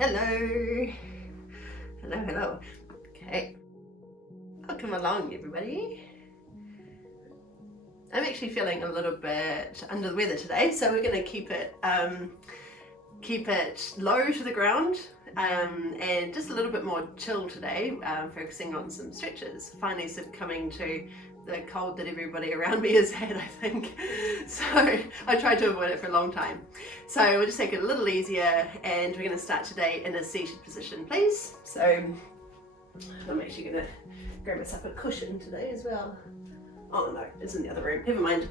Hello. Hello, hello. Okay. Welcome along, everybody. I'm actually feeling a little bit under the weather today, so we're going to keep it low to the ground and just a little bit more chill today, focusing on some stretches. Finally succumbing to the cold that everybody around me has had, I think. So I tried to avoid it for a long time. So we'll just take it a little easier, and we're going to start today in a seated position, please. So I'm actually going to grab myself a cushion today as well. Oh no, it's in the other room, never mind.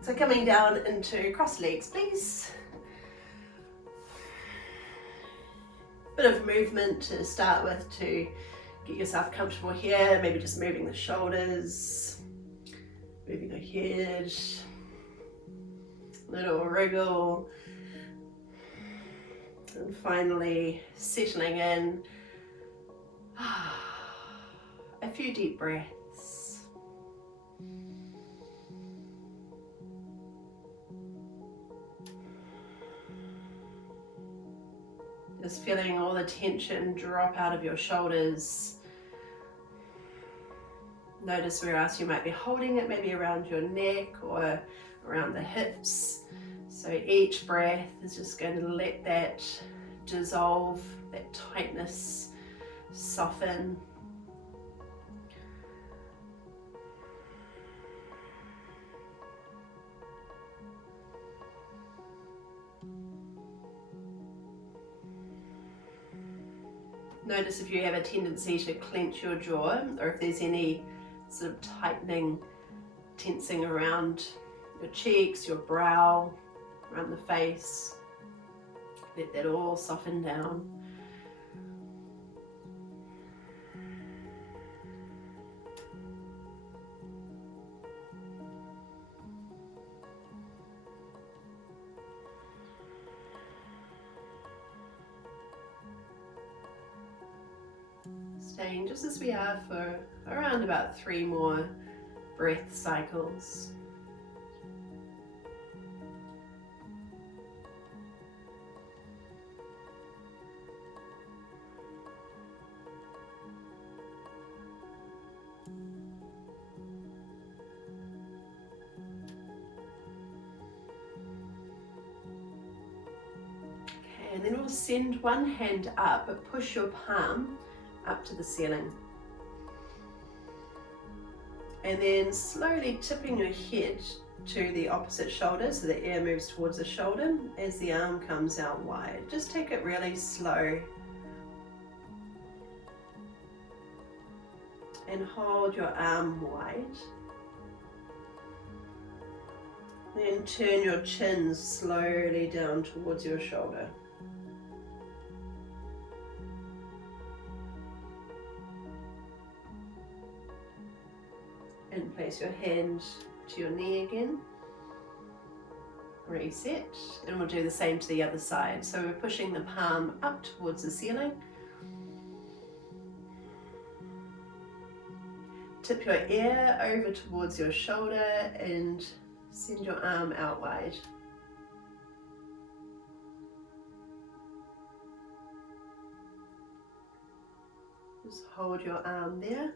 So coming down into cross legs, please. Bit of movement to start with to get yourself comfortable here, maybe just moving the shoulders, moving the head, little wriggle, and finally settling in. A few deep breaths. Just feeling all the tension drop out of your shoulders. Notice where else you might be holding it, maybe around your neck or around the hips. So each breath is just going to let that dissolve, that tightness soften. Notice if you have a tendency to clench your jaw, or if there's any sort of tightening, tensing around your cheeks, your brow, around the face. Let that all soften down. Staying just as we are for around about 3 more breath cycles. Okay, and then we'll send one hand up, but push your palm up to the ceiling. And then slowly tipping your head to the opposite shoulder so the air moves towards the shoulder as the arm comes out wide. Just take it really slow. And hold your arm wide. Then turn your chin slowly down towards your shoulder. And place your hand to your knee again. Reset, and we'll do the same to the other side. So we're pushing the palm up towards the ceiling. Tip your ear over towards your shoulder and send your arm out wide. Just hold your arm there.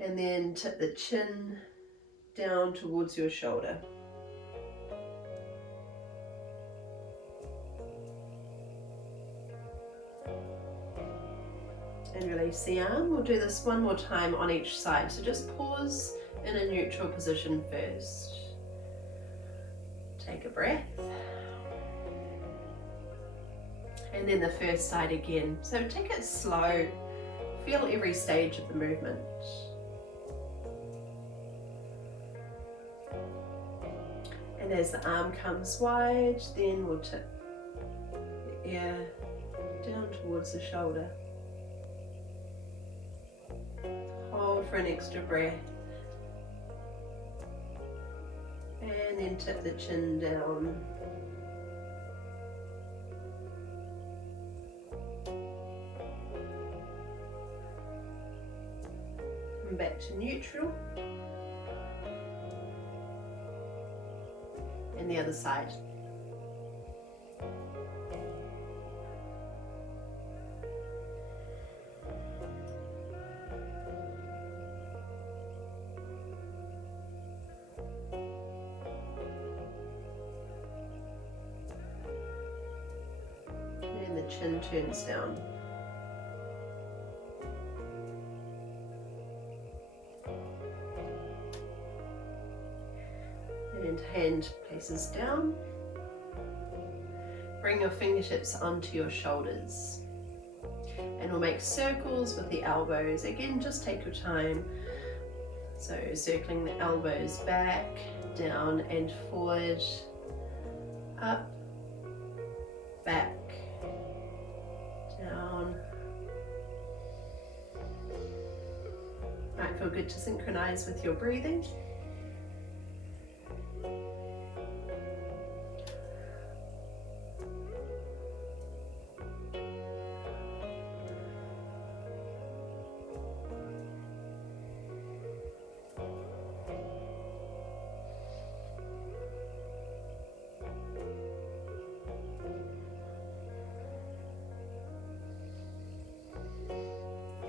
And then tip the chin down towards your shoulder. And release the arm. We'll do this one more time on each side. So just pause in a neutral position first. Take a breath. And then the first side again. So take it slow. Feel every stage of the movement. And as the arm comes wide, then we'll tip the ear down towards the shoulder. Hold for an extra breath. And then tip the chin down. And back to neutral. And the other side. chin turns down. And hand places down. Bring your fingertips onto your shoulders. And we'll make circles with the elbows. Again, just take your time. So circling the elbows back, down and forward, up, back, down. Might feel good to synchronize with your breathing.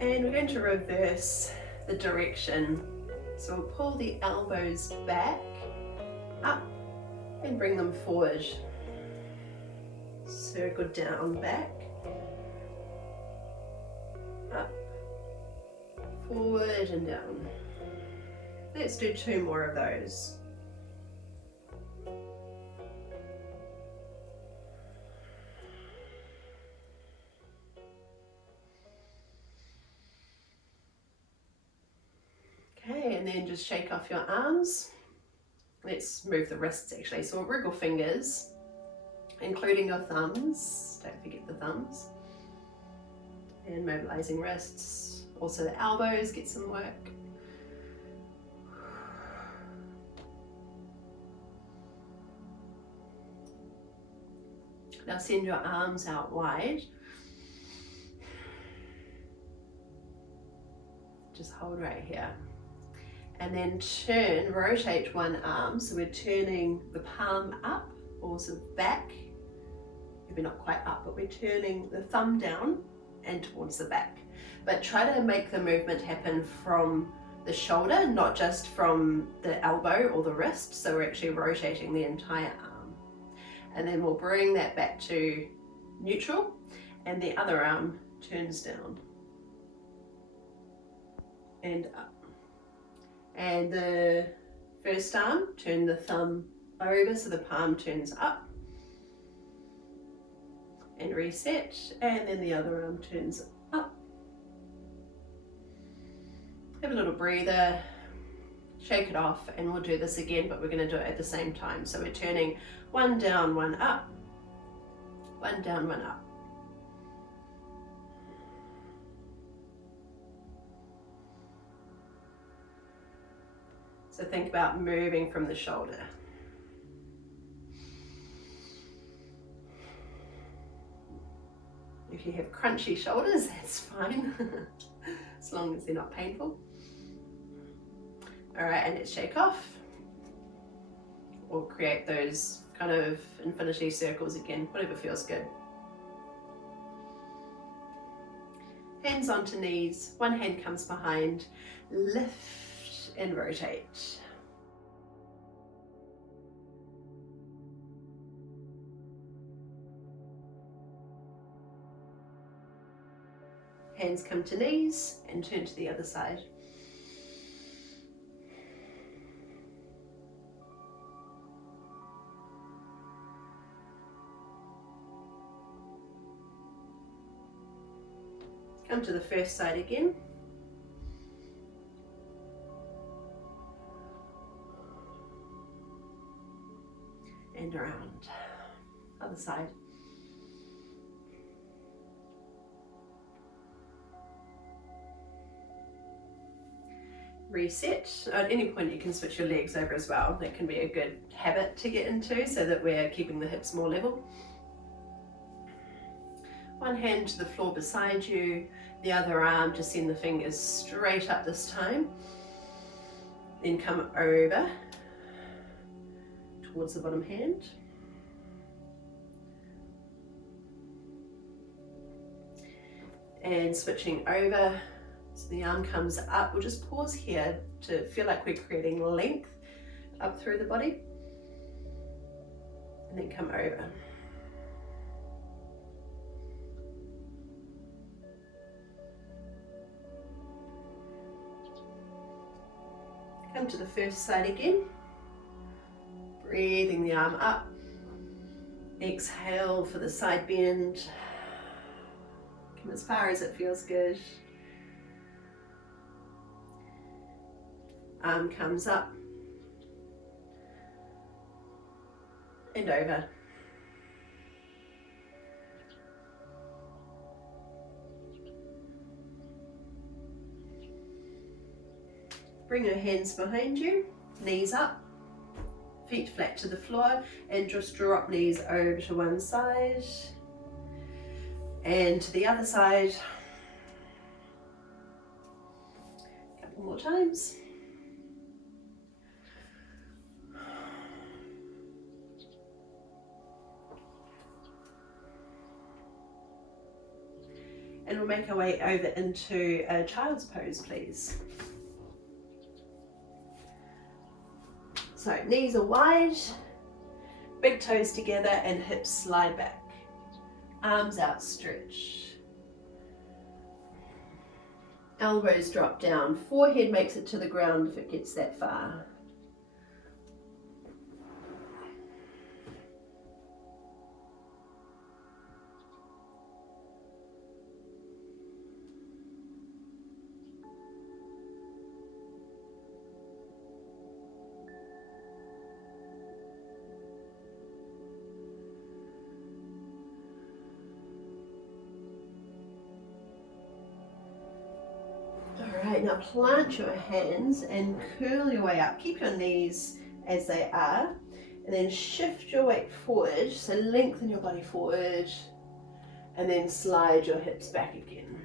And we're going to reverse the direction. So we'll pull the elbows back, up, and bring them forward. Circle down, back, up, forward and down. Let's do 2 more of those. Okay, and then just shake off your arms. Let's move the wrists actually. So we'll wriggle fingers, including your thumbs. Don't forget the thumbs. And mobilizing wrists. Also the elbows, get some work. Now send your arms out wide. Just hold right here. And then turn, rotate one arm. So we're turning the palm up, also back. Maybe not quite up, but we're turning the thumb down and towards the back. But try to make the movement happen from the shoulder, not just from the elbow or the wrist. So we're actually rotating the entire arm. And then we'll bring that back to neutral, and the other arm turns down and up. And the first arm, turn the thumb over so the palm turns up and reset, and then the other arm turns up. Have a little breather, shake it off, and we'll do this again, but we're going to do it at the same time. So we're turning one down, one up, one down, one up. So think about moving from the shoulder. If you have crunchy shoulders, that's fine, as long as they're not painful. All right, and let's shake off. Or create those kind of infinity circles again, whatever feels good. Hands onto knees, one hand comes behind, lift and rotate. Hands come to knees and turn to the other side. Come to the first side again. And around. Other side. Reset. At any point you can switch your legs over as well. That can be a good habit to get into so that we're keeping the hips more level. One hand to the floor beside you, the other arm, just send the fingers straight up this time. Then come over towards the bottom hand. And switching over, so the arm comes up. We'll just pause here to feel like we're creating length up through the body. And then come over. to the first side again. Breathing the arm up. Exhale for the side bend. Come as far as it feels good. Arm comes up and over. Bring your hands behind you, knees up, feet flat to the floor, and just drop knees over to one side and to the other side. A couple more times. And we'll make our way over into a child's pose, please. So knees are wide, big toes together and hips slide back. Arms outstretched. Elbows drop down. Forehead makes it to the ground if it gets that far. Alright, now plant your hands and curl your way up. Keep your knees as they are, and then shift your weight forward, so lengthen your body forward, and then slide your hips back again.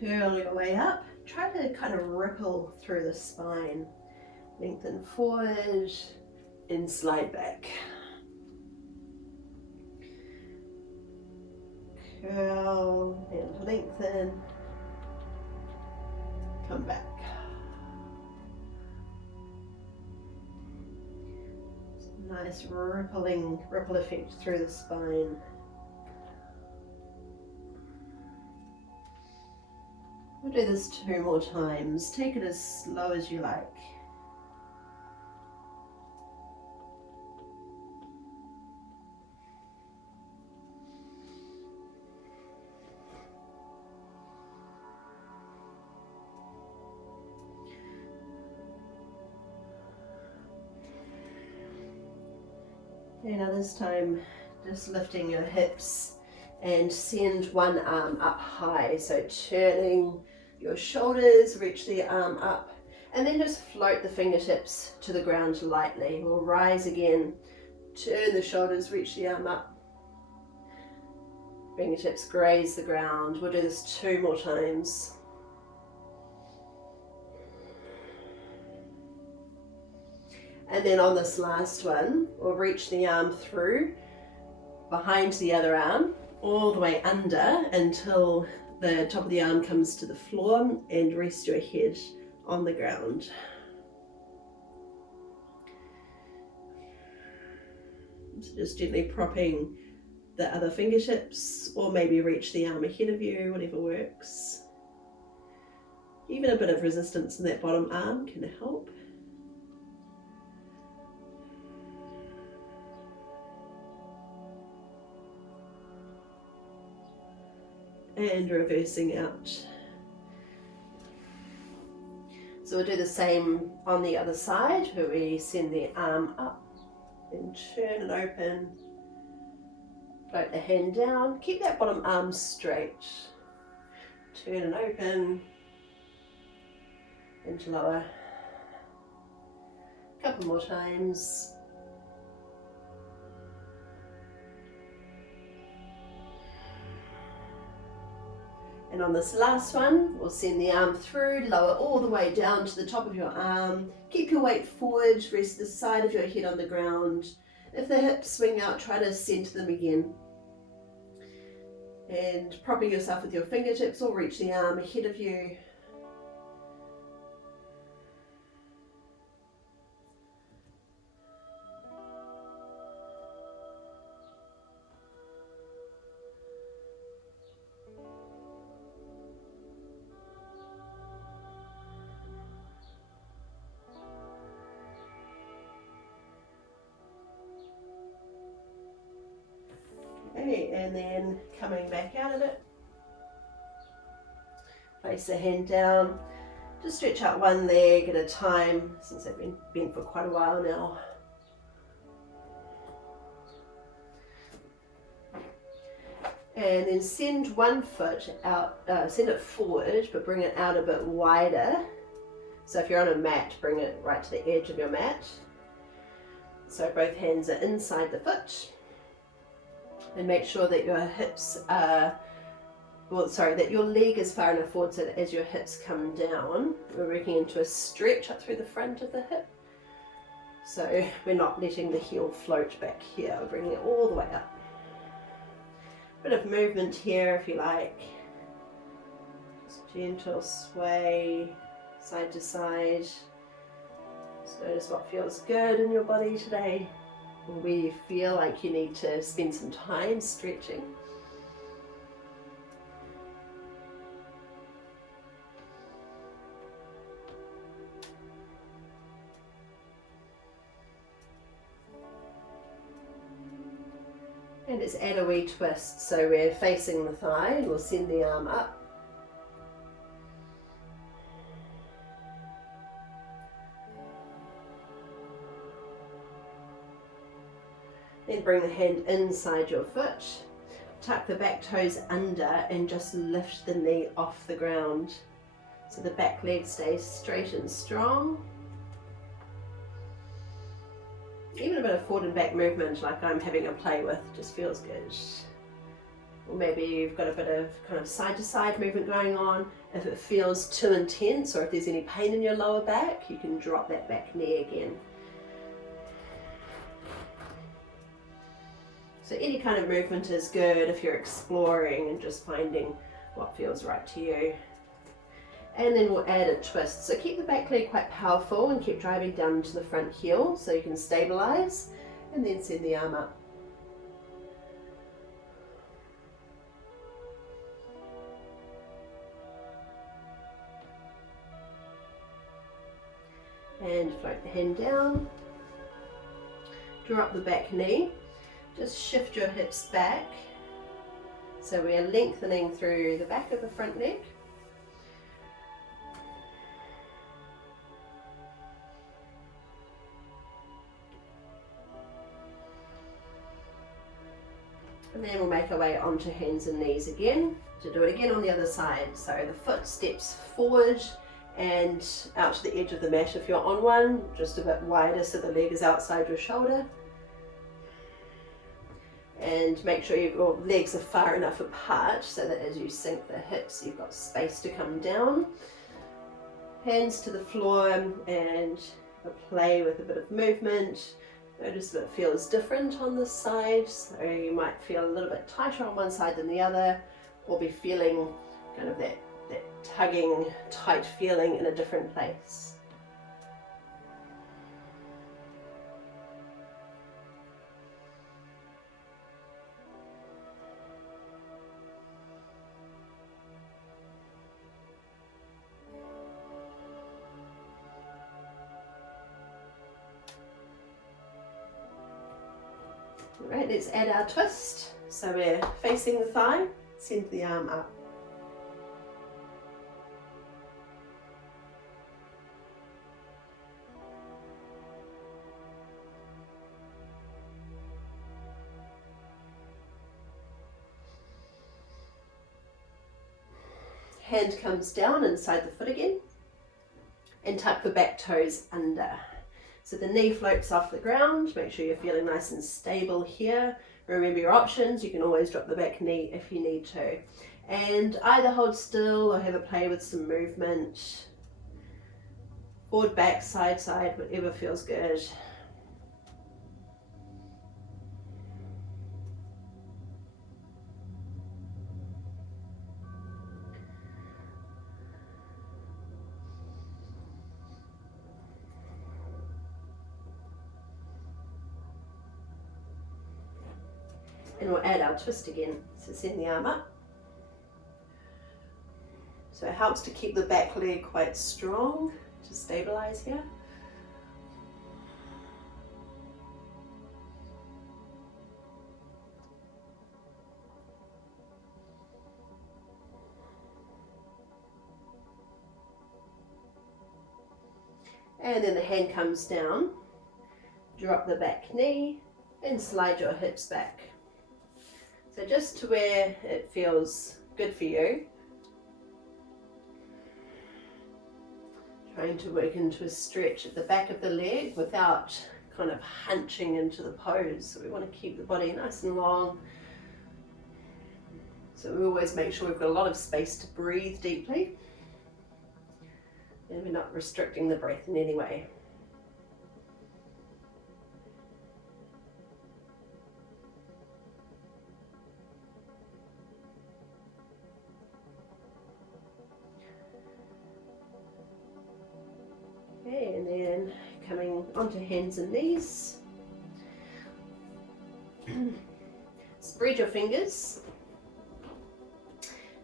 Curl your way up, try to kind of ripple through the spine. Lengthen forward and slide back. Curl and lengthen. Come back. Nice ripple effect through the spine. We'll do this 2 more times. Take it as slow as you like. And now this time, just lifting your hips and send one arm up high. So turning your shoulders, reach the arm up, and then just float the fingertips to the ground lightly. We'll rise again, turn the shoulders, reach the arm up. Fingertips graze the ground. We'll do this 2 more times. And then on this last one, we'll reach the arm through, behind the other arm, all the way under until the top of the arm comes to the floor, and rest your head on the ground. So just gently propping the other fingertips, or maybe reach the arm ahead of you, whatever works. Even a bit of resistance in that bottom arm can help. And reversing out. So we'll do the same on the other side, where we send the arm up and turn and open. Float the hand down. Keep that bottom arm straight. Turn and open. And lower. A couple more times. And on this last one, we'll send the arm through, lower all the way down to the top of your arm. Keep your weight forward, rest the side of your head on the ground. If the hips swing out, try to center them again. And propping yourself with your fingertips, or reach the arm ahead of you. Okay, and then coming back out of it, place the hand down, just stretch out one leg at a time since I've been bent for quite a while now. And then send one foot out, send it forward, but bring it out a bit wider. So if you're on a mat, bring it right to the edge of your mat. So both hands are inside the foot. And make sure that your hips are, that your leg is far enough forward so that as your hips come down, we're working into a stretch up through the front of the hip. So we're not letting the heel float back here, we're bringing it all the way up. Bit of movement here if you like. Just gentle sway side to side. Just notice what feels good in your body today, or where you feel like you need to spend some time stretching. And let's add a wee twist. So we're facing the thigh and we'll send the arm up. Then bring the hand inside your foot. Tuck the back toes under and just lift the knee off the ground. So the back leg stays straight and strong. Even a bit of forward and back movement like I'm having a play with just feels good. Or maybe you've got a bit of kind of side to side movement going on. If it feels too intense or if there's any pain in your lower back, you can drop that back knee again. So any kind of movement is good if you're exploring and just finding what feels right to you. And then we'll add a twist. So keep the back leg quite powerful and keep driving down to the front heel so you can stabilize, and then send the arm up. And float the hand down. Drop the back knee. Just shift your hips back. So we are lengthening through the back of the front leg. And then we'll make our way onto hands and knees again. To do it again on the other side. So the foot steps forward and out to the edge of the mat if you're on one, just a bit wider so the leg is outside your shoulder. And make sure your legs are far enough apart so that as you sink the hips, you've got space to come down. Hands to the floor and play with a bit of movement. Notice if it feels different on this side, so you might feel a little bit tighter on one side than the other, or be feeling kind of that tugging, tight feeling in a different place. Right, let's add our twist. So we're facing the thigh, send the arm up. Hand comes down inside the foot again, and tuck the back toes under. So the knee floats off the ground. Make sure you're feeling nice and stable here. Remember your options. You can always drop the back knee if you need to. And either hold still or have a play with some movement. Forward, back, side, side, whatever feels good. And we'll add our twist again. So send the arm up. So it helps to keep the back leg quite strong to stabilize here. And then the hand comes down, drop the back knee and slide your hips back. So just to where it feels good for you. Trying to work into a stretch at the back of the leg without kind of hunching into the pose. So we want to keep the body nice and long. So we always make sure we've got a lot of space to breathe deeply. And we're not restricting the breath in any way. Okay, and then coming onto hands and knees. Spread your fingers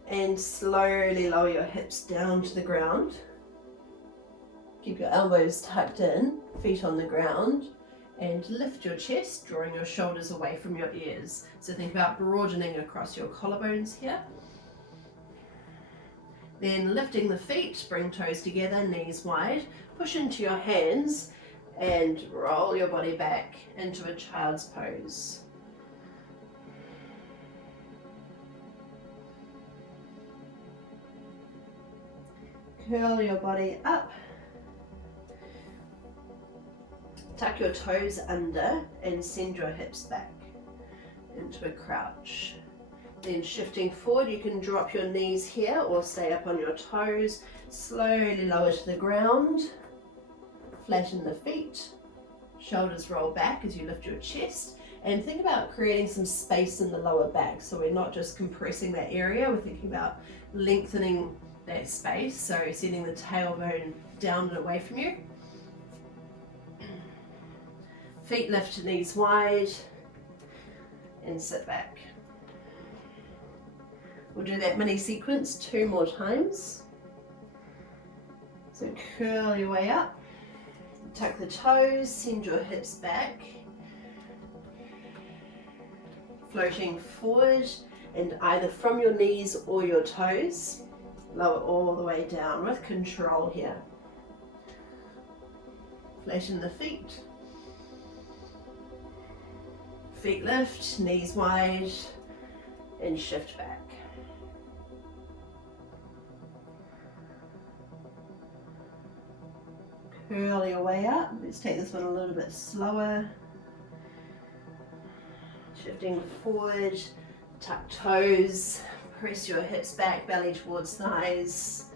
and slowly lower your hips down to the ground. Keep your elbows tucked in, feet on the ground, and lift your chest, drawing your shoulders away from your ears. So think about broadening across your collarbones here. Then lifting the feet, bring toes together, knees wide, push into your hands and roll your body back into a child's pose. Curl your body up. Tuck your toes under and send your hips back into a crouch. Then shifting forward, you can drop your knees here or stay up on your toes. Slowly lower to the ground. Flatten the feet. Shoulders roll back as you lift your chest. And think about creating some space in the lower back. So we're not just compressing that area, we're thinking about lengthening that space. So sending the tailbone down and away from you. Feet lift, knees wide, and sit back. We'll do that mini sequence 2 more times. So curl your way up, tuck the toes, send your hips back, floating forward, and either from your knees or your toes, lower all the way down with control here. Flatten the feet. Feet lift, knees wide, and shift back. Curl your way up. Let's take this one a little bit slower. Shifting forward, tuck toes, press your hips back, belly towards thighs.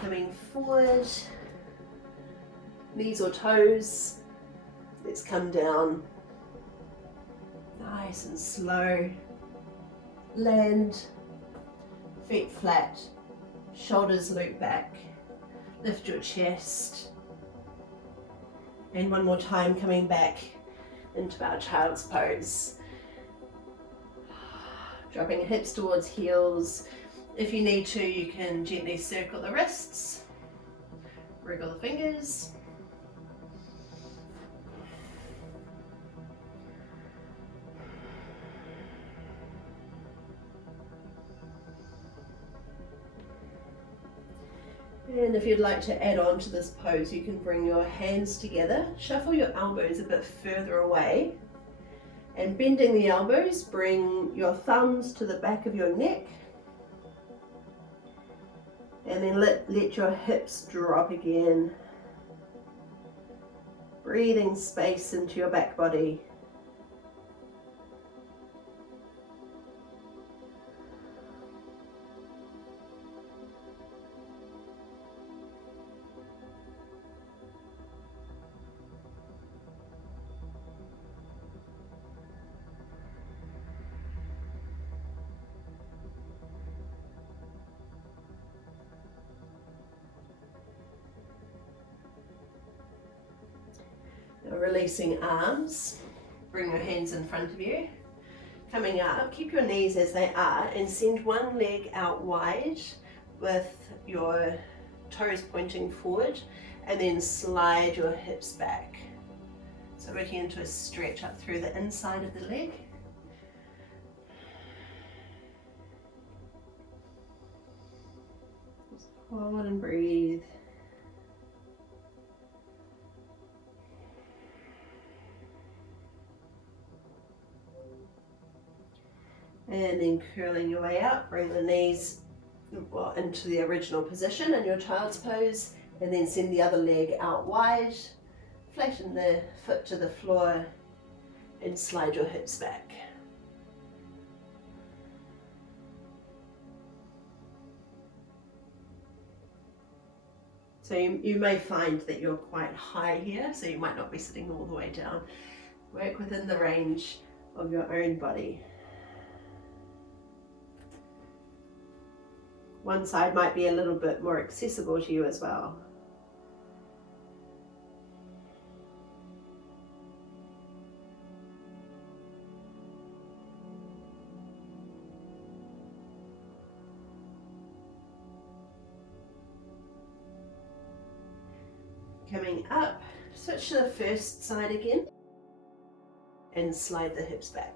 Coming forward, knees or toes. Let's come down. Nice and slow. Land, feet flat, shoulders loop back. Lift your chest. And one more time, coming back into our child's pose. Dropping hips towards heels. If you need to, you can gently circle the wrists. Wriggle the fingers. And if you'd like to add on to this pose, you can bring your hands together, shuffle your elbows a bit further away, and bending the elbows, bring your thumbs to the back of your neck, and then let your hips drop again. Breathing space into your back body. Releasing arms, bring your hands in front of you. Coming up, keep your knees as they are and send one leg out wide with your toes pointing forward, and then slide your hips back. So working into a stretch up through the inside of the leg. Just hold and breathe. And then curling your way out, bring the knees into the original position in your child's pose, and then send the other leg out wide, flatten the foot to the floor, and slide your hips back. So you may find that you're quite high here, so you might not be sitting all the way down. Work within the range of your own body. One side might be a little bit more accessible to you as well. Coming up, switch to the first side again and slide the hips back.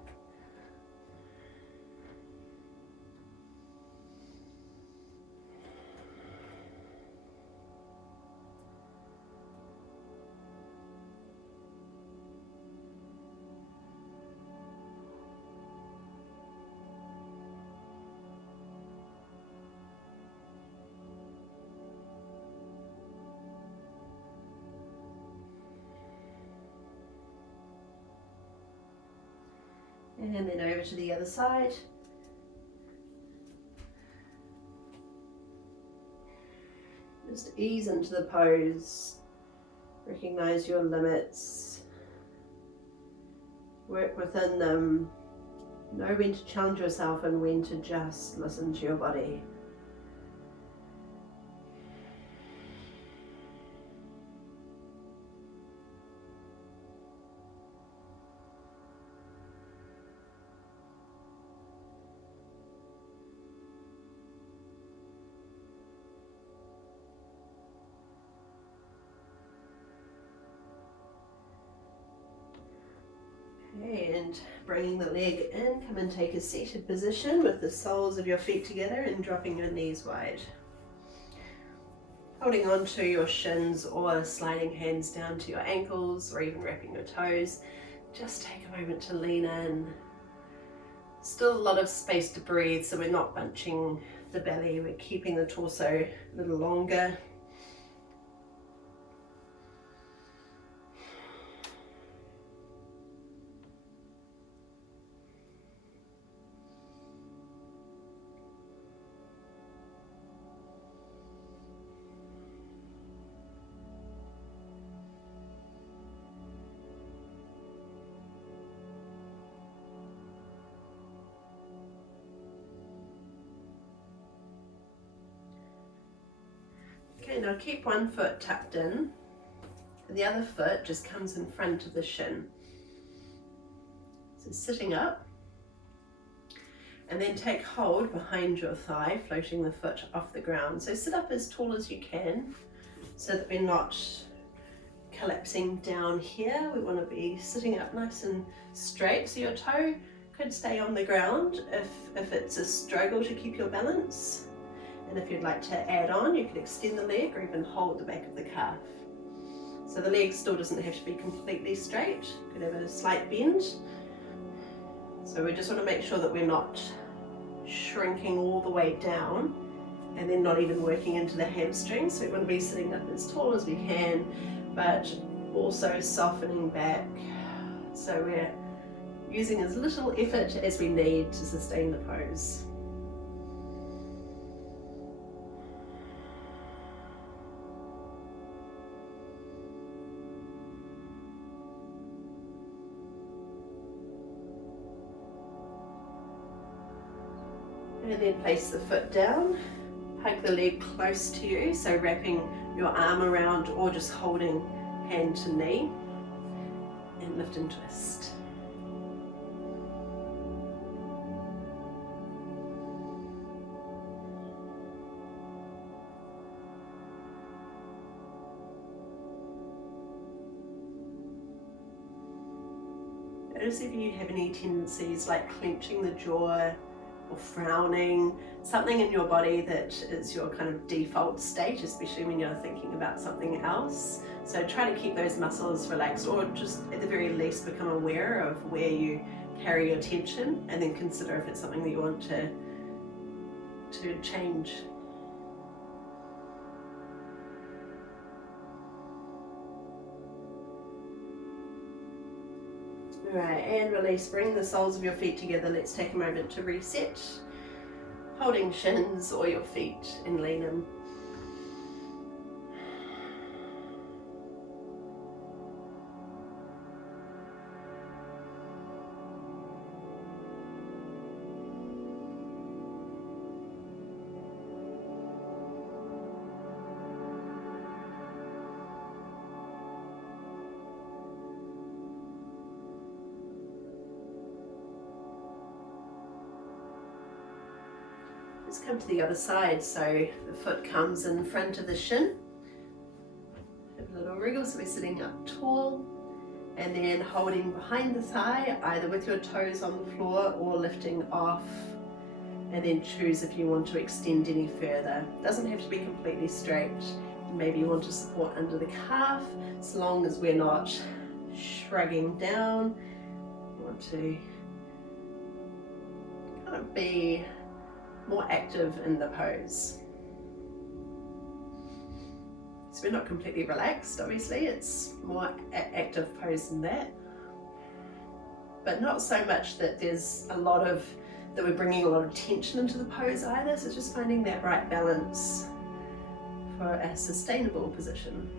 And then over to the other side. Just ease into the pose. Recognize your limits. Work within them. Know when to challenge yourself and when to just listen to your body. Okay, and bringing the leg in, come and take a seated position with the soles of your feet together and dropping your knees wide. Holding on to your shins or sliding hands down to your ankles or even wrapping your toes. Just take a moment to lean in. Still a lot of space to breathe, so we're not bunching the belly, we're keeping the torso a little longer. Okay, now keep one foot tucked in, and the other foot just comes in front of the shin. So sitting up, and then take hold behind your thigh, floating the foot off the ground. So sit up as tall as you can, so that we're not collapsing down here. We want to be sitting up nice and straight, so your toe could stay on the ground if it's a struggle to keep your balance. And if you'd like to add on, you could extend the leg or even hold the back of the calf. So the leg still doesn't have to be completely straight, could have a slight bend. So we just want to make sure that we're not shrinking all the way down and then not even working into the hamstrings. So we want to be sitting up as tall as we can, but also softening back. So we're using as little effort as we need to sustain the pose. And then place the foot down, hug the leg close to you, so wrapping your arm around or just holding hand to knee, and lift and twist. Notice if you have any tendencies like clenching the jaw or frowning, something in your body that is your kind of default state, especially when you're thinking about something else. So try to keep those muscles relaxed, or just at the very least become aware of where you carry your tension, and then consider if it's something that you want to change. Alright, and release. Bring the soles of your feet together. Let's take a moment to reset. Holding shins or your feet and lean in. Let's come to the other side, so the foot comes in front of the shin. Have a little wriggle, so we're sitting up tall, and then holding behind the thigh, either with your toes on the floor or lifting off, and then choose if you want to extend any further. It doesn't have to be completely straight. Maybe you want to support under the calf, as long as we're not shrugging down. You want to kind of be more active in the pose. So we're not completely relaxed, obviously, it's more active pose than that. But not so much that there's a lot of, that we're bringing a lot of tension into the pose either, so just finding that right balance for a sustainable position.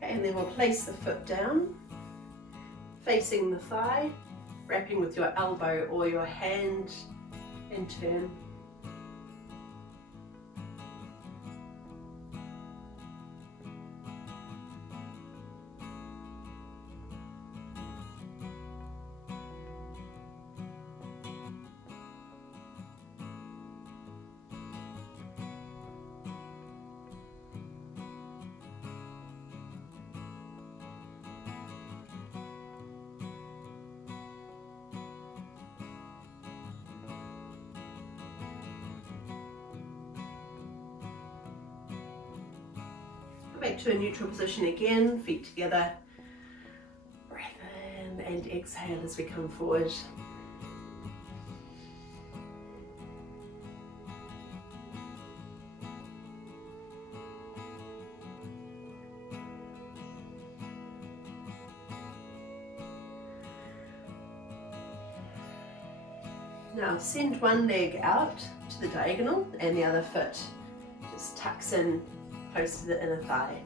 And then we'll place the foot down, facing the thigh, wrapping with your elbow or your hand, and turn. Back to a neutral position again, feet together, breath in and exhale as we come forward. Now send one leg out to the diagonal and the other foot just tucks in close to the inner thigh.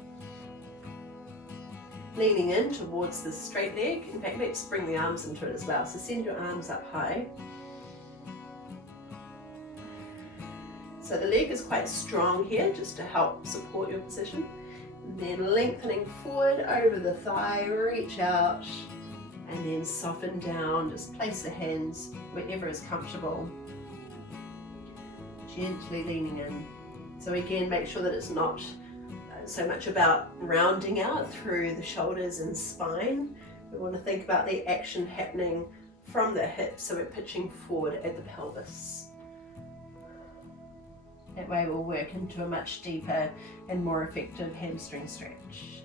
Leaning in towards the straight leg. In fact, let's bring the arms into it as well. So send your arms up high. So the leg is quite strong here, just to help support your position. And then lengthening forward over the thigh, reach out, and then soften down. Just place the hands wherever is comfortable. Gently leaning in. So again, make sure that it's not so much about rounding out through the shoulders and spine. We want to think about the action happening from the hips, so we're pitching forward at the pelvis. That way we'll work into a much deeper and more effective hamstring stretch.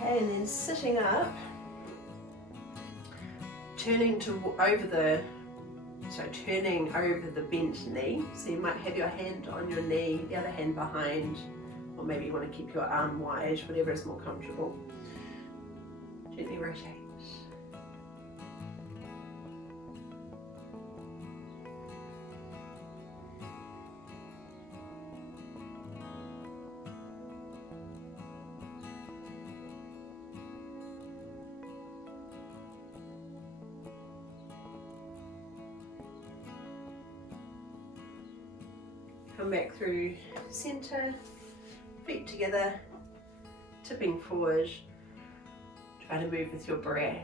Okay, and then sitting up, turning over the bent knee. So you might have your hand on your knee, the other hand behind, or maybe you want to keep your arm wide, whatever is more comfortable. Gently rotate. come back through center, feet together, tipping forward. Try to move with your breath.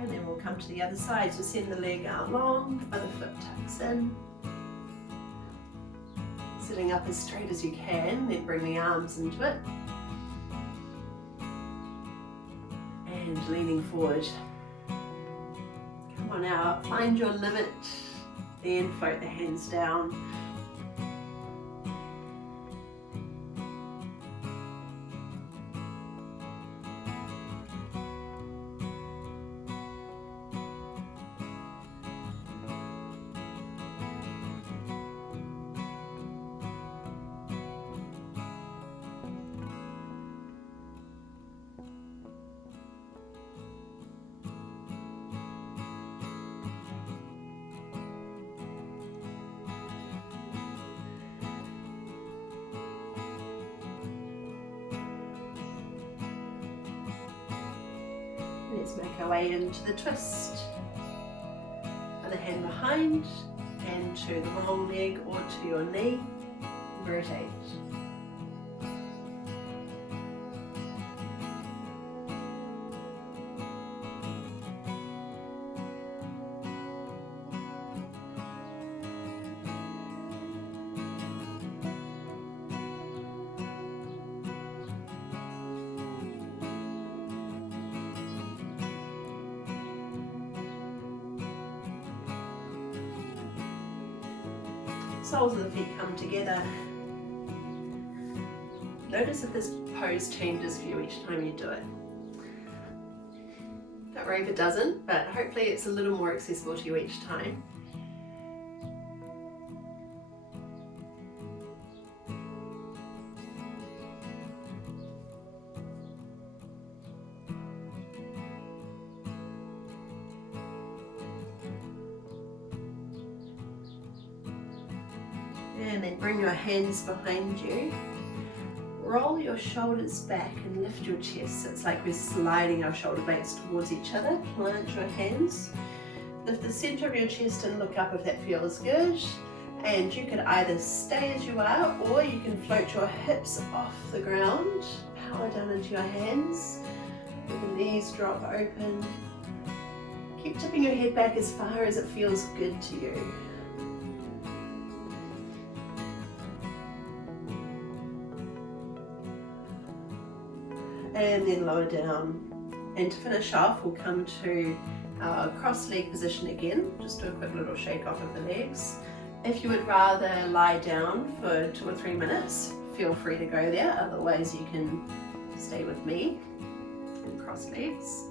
And then we'll come to the other side, so send the leg out long, other foot tucks in. Sitting up as straight as you can, then bring the arms into it. And leaning forward. Come on out, find your limit, then float the hands down. Let's make our way into the twist. Other hand behind, and to the wrong leg or to your knee. Rotate. Soles of the feet come together. Notice if this pose changes for you each time you do it. Don't worry if it doesn't, but hopefully it's a little more accessible to you each time. And then bring your hands behind you. Roll your shoulders back and lift your chest. So it's like we're sliding our shoulder blades towards each other. Plant your hands. Lift the center of your chest and look up if that feels good. And you could either stay as you are, or you can float your hips off the ground. Power down into your hands. Let the knees drop open. Keep tipping your head back as far as it feels good to you. And then lower down. And to finish off, we'll come to our cross leg position again. Just do a quick little shake off of the legs. If you would rather lie down for 2 or 3 minutes, feel free to go there. Otherwise, you can stay with me and cross legs.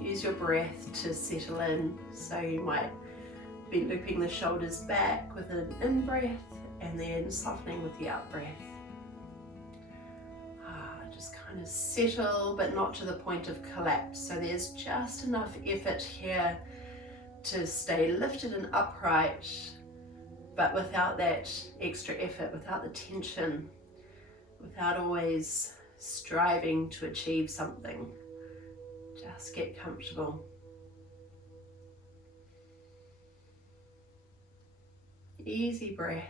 Use your breath to settle in. So you might be looping the shoulders back with an in-breath, and then softening with the out-breath. Just kind of settle, but not to the point of collapse. So there's just enough effort here to stay lifted and upright, but without that extra effort, without the tension, without always striving to achieve something. Just get comfortable. Easy breaths.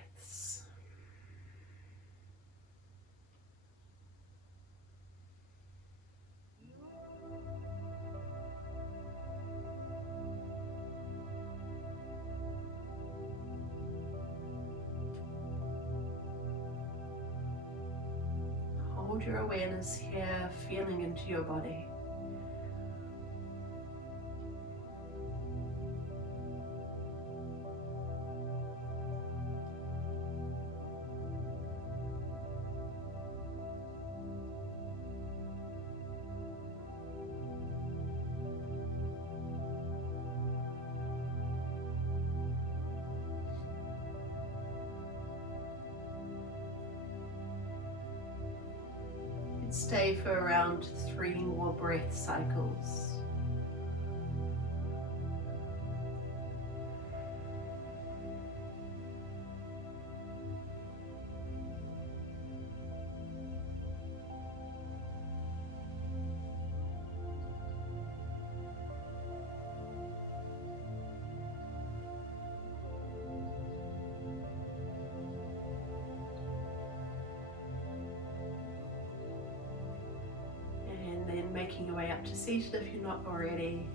Hold your awareness here, feeling into your body. Stay for around 3 more breath cycles. making your way up to seated if you're not already.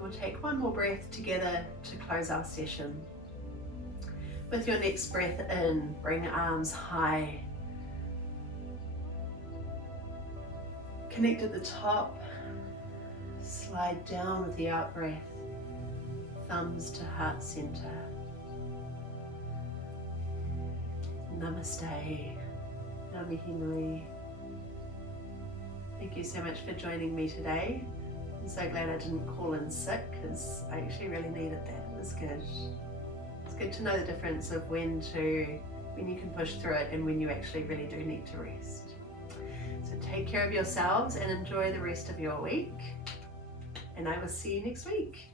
We'll take one more breath together to close our session. With your next breath in, bring the arms high. Connect at the top, slide down with the out breath, thumbs to heart center. Namaste, Namaste. Thank you so much for joining me today. I'm so glad I didn't call in sick because I actually really needed that. It was good. It's good to know the difference of when you can push through it and when you actually really do need to rest. So take care of yourselves and enjoy the rest of your week. And I will see you next week.